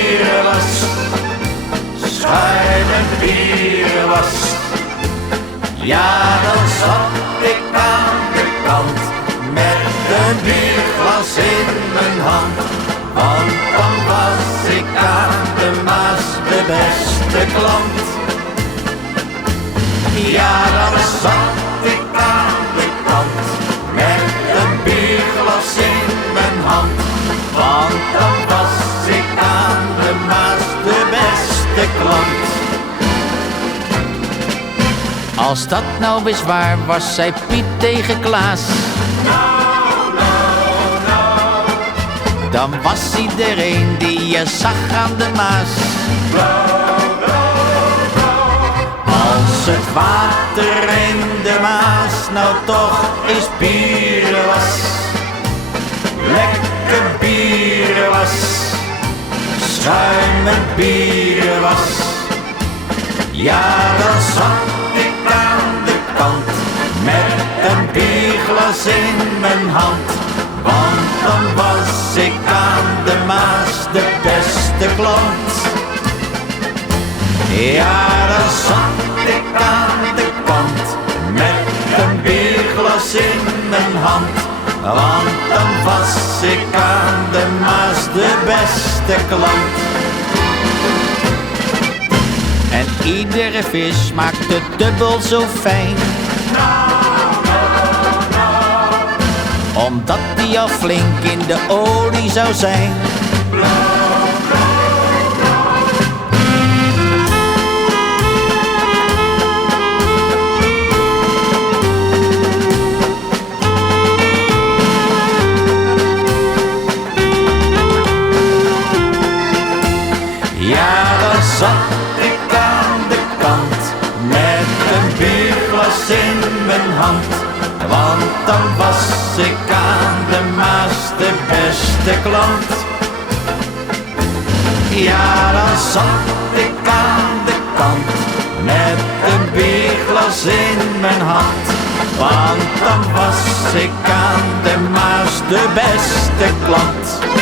bierenwas, schuine bierenwas. Ja, dan zat ik aan de kant met een bierglas in mijn hand. Want dan was ik aan de Maas de beste klant. Ja, dan zat ik aan de kant met een bierglas in mijn hand. Want dan was ik aan de Maas de beste klant. Als dat nou eens waar was, zei Piet tegen Klaas. Dan was iedereen die je zag aan de Maas. Als het water in de Maas nou toch eens bieren was, lekker bieren was, schuimend bieren was. Ja, dan zat ik aan de kant met een bierglas in mijn hand. Want dan was ik aan de Maas de beste klant. Ja, dan zat ik aan de kant met een bierglas in mijn hand. Want dan was ik aan de Maas de beste klant. En iedere vis smaakte dubbel zo fijn, omdat die al flink in de olie zou zijn. Ja, dan zat ik aan de kant met een bierglas in mijn hand. Want dan was ik aan de Maas de beste klant. Ja, dan zat ik aan de kant met een bierglas in mijn hand. Want dan was ik aan de Maas de beste klant.